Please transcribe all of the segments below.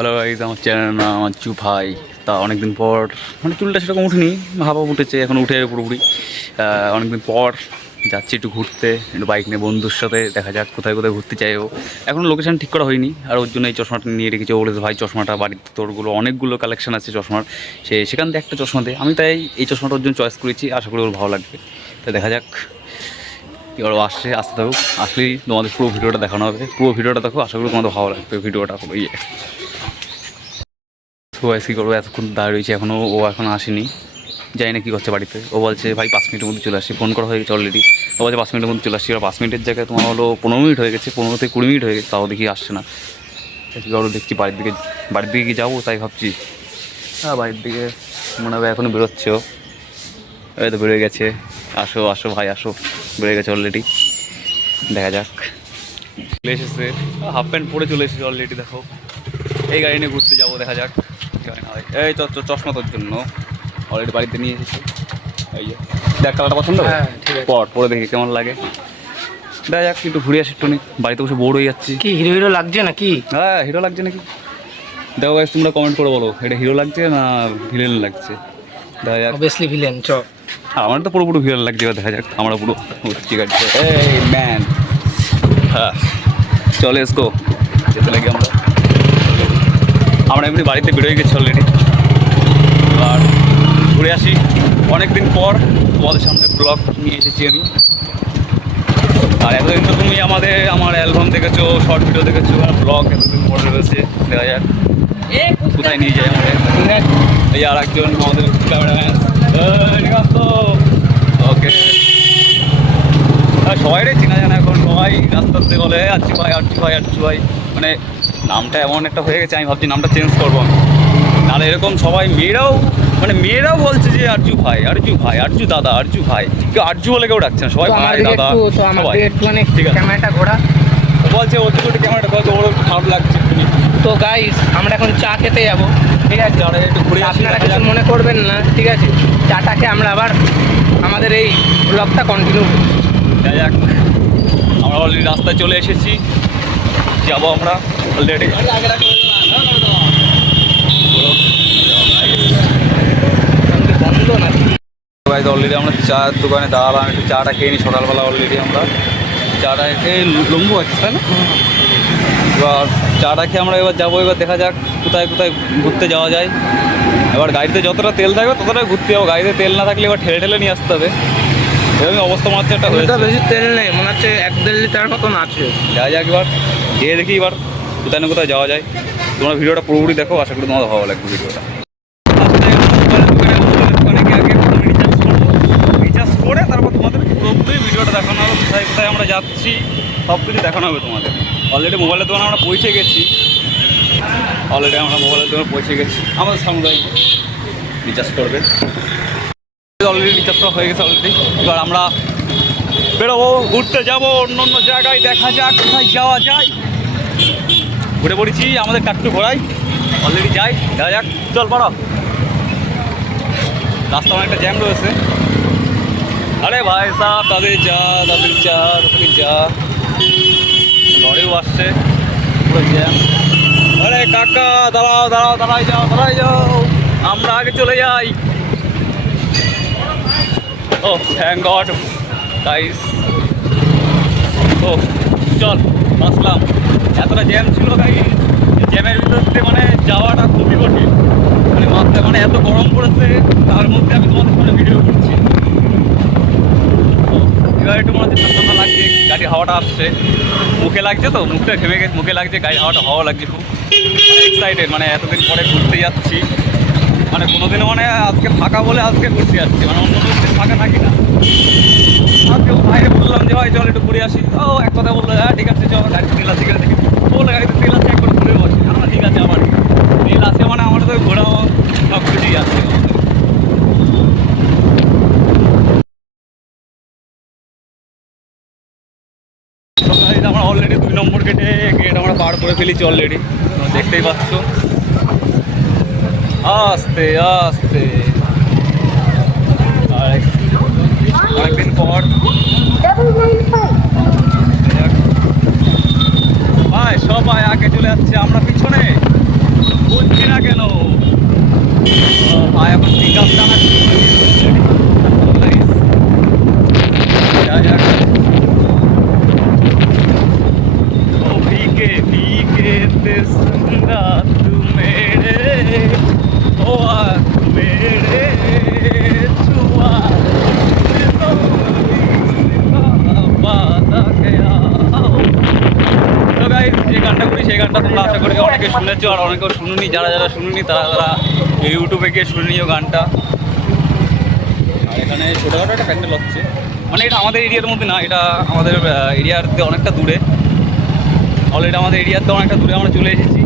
Hello guys আমার channel নাম আমার চু ভাই। তা অনেকদিন পর মানে চুলটা সেরকম উঠেনি, হাওয়া উঠেছে, এখন উঠে পুরোপুরি। অনেকদিন পর যাচ্ছি একটু ঘুরতে, একটু বাইক নিয়ে বন্ধুর সাথে, দেখা যাক কোথায় কোথায় ঘুরতে চাইও এখন লোকেশন ঠিক করা হয়নি, আর ওর জন্য এই চশমাটা নিয়ে রেখেছি। ও বলেছে, ভাই, চশমাটা বাড়িতে তোরগুলো অনেকগুলো কালেকশন আছে চশমার। সে, সেখান থেকে একটা চশমা দে। আমি তাই এই চশমাটা ওর জন্য চয়েস করেছি, আশা করি ওর ভালো লাগবে। তো দেখা যাক এবার ও আসছে, আসতে থাকুক। আসলেই তোমাদের পুরো ভিডিওটা দেখানো হবে। পুরো ভিডিওটা দেখো, আশা করি তোমাদের ভালো লাগবে ভিডিওটা। ইয়ে তো কী করব, এতক্ষণ দাঁড়িয়ে রয়েছে এখনও ও এখন আসেনি। জানি না কী করছে বাড়িতে। ও বলছে, ভাই, পাঁচ মিনিটের মধ্যে চলে আসছি। ফোন করা হয়ে গেছে অলরেডি ও বলছে, পাঁচ মিনিটের মধ্যে চলে আসছি। এবার পাঁচ মিনিটের জায়গায় তোমার হলো পনেরো মিনিট হয়ে গেছে, পনেরো থেকে কুড়ি মিনিট হয়ে গেছে, তাও দেখি আসছে না। কী করব, দেখছি বাড়ির দিকে বাড়ির দিকে যাব, তাই ভাবছি। হ্যাঁ বাড়ির দিকে মনে হবে এখনও বেরোচ্ছে ও এই তো বেরোয় গেছে। আসো আসো, ভাই, আসো। বেরোয় গেছে অলরেডি দেখা যাক। চলে এসেছে। হাফ প্যান্ট পরে চলে এসেছে অলরেডি দেখো। এই গাড়ি নিয়ে ঘুরতে যাব, দেখা যাক। এই চ- চশমা তোর জন্য। অলরেডি বাড়িতে নিয়ে এসেছি। এই যে দেখ কালারটা পছন্দ? হ্যাঁ। পর পরে দেখি কেমন লাগে। দেখা যাক একটু ঘুরে আসি একটু বাড়িতে বসে বোর হয়ে যাচ্ছি। কি হিরো হিরো লাগছে নাকি? হ্যাঁ হিরো লাগছে নাকি? দেখো গাইস তোমরা কমেন্ট করে বলো এটা হিরো লাগছে না ভিলেন লাগছে? দেখা যাক অবভিয়াসলি ভিলেন চ। আমার তো পুরো পুরো ভিলেন লাগছে দেখা যাক আমরা পুরো ঠিক আছে। এই ম্যান হ্যাঁ। চলে এসকো যেতে লাগি আমরা। আমরা এমনি বাড়িতে বেরোয় গেছি অলরেডি এবার ঘুরে আসি। অনেক দিন পর তোমাদের সামনে ব্লগ নিয়ে এসেছি আমি। আর এতদিন তো তুমি আমাদের আমার অ্যালবাম দেখেছ শর্ট ভিডিও দেখেছ আর ব্লগ এতদিন পর রয়েছে দেখা যাক। কোথায় নিয়ে যায় আমাদের এই আর একজন আমাদের ক্যামেরাম্যান ওকে সবাই রে চেনা জানা এখন সবাই রাস্তাতে বলে আচ্ছু ভাই আচ্ছু ভাই আচ্ছু ভাই। মানে নামটা এমন একটা হয়ে গেছে আমি ভাবছি নামটা চেঞ্জ করব আমি। নাহলে এরকম সবাই মেয়েরাও মানে মেয়েরাও বলছে যে আরজু ভাই আরজু ভাই আরজু দাদা আরজু ভাই। কেউ আরজু বলে কেউ ডাকছে না সবাই ভাই দাদা একটু সবাই। একটু মানে ঠিক আছে। ক্যামেরাটা ঘোরা। বলছে ওর দিকে ক্যামেরাটা বলছে ওর একটু খারাপ লাগছে। তো গাইস আমরা এখন চা খেতে যাব। ঠিক আছে আমরা একটু ঘুরে আপনারা কিছু মনে করবেন না ঠিক আছে? চাটাকে আমরা আবার আমাদের এই ব্লগটা কন্টিনিউ দেখা যাক। আমরা অলরেডি রাস্তায় চলে এসেছি যাব আমরা। অলরেডি অলরেডি আমরা চার দোকানে দাঁড়ালাম একটু চাটা খেয়ে নিই সকালবেলা অলরেডি আমরা। চাটা খেয়ে লম্বু আছে তাই না? এবার চাটা খেয়ে আমরা এবার যাব এবার দেখা যাক কোথায় কোথায় ঘুরতে যাওয়া যায়। এবার গাড়িতে যতটা তেল থাকবে ততটা ঘুরতে যাব। গাড়িতে তেল না থাকলে এবার ঠেলে ঠেলে নিয়ে আসতে হবে। এরকম অবস্থা মনে হচ্ছে একটা হয়েছে। বেশি তেল নেই মনে হচ্ছে এক দেড় লিটার মতন আছে। যাওয়া যাক এবার গিয়ে দেখি এবার। কোথায় না কোথায় যাওয়া যায়। তোমরা ভিডিওটা পুরোপুরি দেখো, আশা করি তোমাদের ভালো লাগবে ভিডিওটা। রিচার্জ করে তারপর ভিডিওটা দেখানো হবে, কোথায় কোথায় আমরা যাচ্ছি সব কিছু দেখানো হবে তোমাদের। অলরেডি মোবাইলের দোকানে আমরা পৌঁছে গেছি। অলরেডি আমরা মোবাইলের দোকানে পৌঁছে গেছি। আমাদের রিচার্জ করবে। অলরেডি রিচার্জ করা হয়ে গেছে অলরেডি আমরা বেরোবো, ঘুরতে যাব অন্য অন্য জায়গায় দেখা যাক, কোথায় যাওয়া যায়। ঘুরে পড়েছি, আমাদের কাকটু ঘোরাই অলরেডি যাই, দেখা যাক। চল পড়ো রাস্তা অনেকটা জ্যাম রয়েছে। আরে ভাই সাহ, তাদের যা তাদের যা তাদের যা। লরিও আসছে, পুরো জ্যাম আরে কাকা, দাঁড়াও দাঁড়াও, দাঁড়াই যাও দাঁড়াই যাও। আমরা আগে চলে যাই। ও থ্যাংক গড গাইস ও চল, আসলাম। এতটা জ্যাম ছিল জ্যামের ভিতর মানে যাওয়াটা খুবই কঠিন। মানে মাত্রা মানে এত গরম পড়েছে, তার মধ্যে আমি তোমাদের সামনে ভিডিও করছি। এবার একটু মনে হচ্ছে ঠান্ডা লাগছে গাড়ির হাওয়াটা আসছে। মুখে লাগছে তো, মুখটা ঘেমে গেছে, মুখে লাগছে গাড়ির হাওয়াটা, হাওয়া লাগছে খুব। এক্সাইটেড মানে এতদিন পরে ঘুরতে যাচ্ছি। মানে কোনোদিনও মানে আজকে ফাঁকা বলে আজকে ঘুরতে যাচ্ছি মানে অন্য কোনো দিন ফাঁকা থাকি না। আজকে ও ভাইরে বললাম যে, ভাই, চল একটু ঘুরে আসি। ও, এক কথা বলল হ্যাঁ ঠিক আছে, চল তেল আছে আমরা অলরেডি দুই নম্বর গেটে গেট আমরা পার করে ফেলেছি অলরেডি দেখতেই পাচ্ছ। আস্তে আস্তে। অনেকদিন পর। ভাই, সবাই আগে চলে যাচ্ছে, আমরা পিছনে। বুঝছি না কেন। ভাই এখন পিক আপ জানাচ্ছি শুনেছো আর অনেকেও শুনুনি যারা যারা শুনুনি তারা তারা ইউটিউবে গিয়ে শুনে নিও গানটা। আর এখানে ছোটোখাটো একটা প্যান্ডেল হচ্ছে। মানে এটা আমাদের এরিয়ার মধ্যে না এটা আমাদের এরিয়াতে অনেকটা দূরে। অলরেডি আমাদের এরিয়াতে অনেকটা দূরে আমরা চলে এসেছি।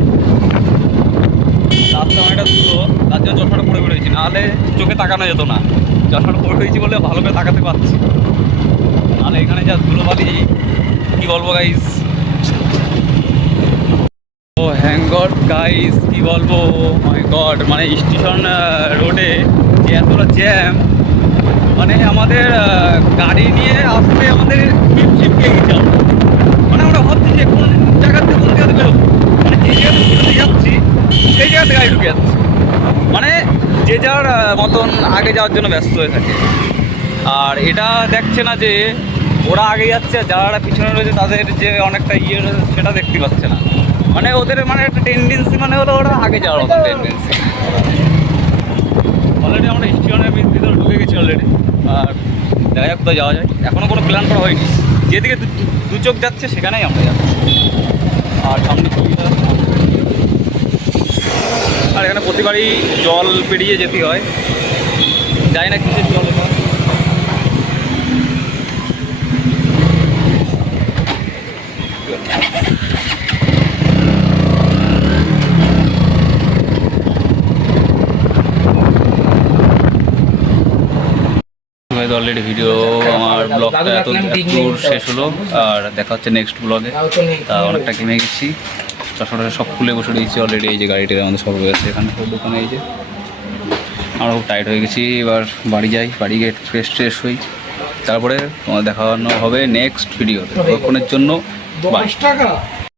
রাস্তা অনেকটা দূর তার জন্য চশমাটা পরে বেরোয়েছি। নাহলে চোখে তাকানো যেত না। চশমাটা পরে হয়েছি বলে ভালো করে তাকাতে পারছি। নাহলে এখানে যা ধুলো ধুলোবালি কী বলব গাইস ও হ্যাং গাইস কি বলব? মাই গড মানে স্টেশন রোডে যে এতটা জ্যাম মানে আমাদের গাড়ি নিয়ে আসতে আমাদের হিপ গেছে আমরা। মানে আমরা ভাবছি যে কোন জায়গাতে কোন জায়গাতে বেরোবো মানে যে জায়গাতে যাচ্ছি, সেই জায়গাতে গাড়ি ঢুকে যাচ্ছে। মানে যে যার মতন আগে যাওয়ার জন্য ব্যস্ত হয়ে থাকে। আর এটা দেখছে না যে ওরা আগে যাচ্ছে যারা পিছনে রয়েছে তাদের যে অনেকটা ইয়ে রয়েছে, সেটা দেখতে পাচ্ছে না। মানে ওদের মানে একটা টেন্ডেন্সি মানে হলো ওরা আগে যাওয়ার মতন টেন্ডেন্সি অলরেডি আমরা স্টেশনের ভিতরে ঢুকে গেছি অলরেডি আর দেখা যাক কোথাও যাওয়া যায়। এখনও কোনো প্ল্যান করা হয়নি। যেদিকে দু- দু চোখ যাচ্ছে সেখানেই আমরা যাচ্ছি। আর সামনে আর এখানে প্রতিবারই জল পেরিয়ে যেতে হয়। যাই না কিসের জল এটা। অলরেডি ভিডিও আমার ব্লগটা এত দূর শেষ হলো আর দেখা হচ্ছে নেক্সট ব্লগে তা অনেকটা কিনে গেছি। চশমাটা সব খুলে বসে রয়েছি অলরেডি এই যে গাড়িটির আমাদের সব রয়েছে এখানে সব দোকানে এই যে। আমরা খুব টাইট হয়ে গেছি এবার বাড়ি যাই বাড়ি গিয়ে ফ্রেশ ট্রেশ হই। তারপরে তোমার দেখানো হবে নেক্সট ভিডিওতে ততক্ষণের জন্য বাই টাকা।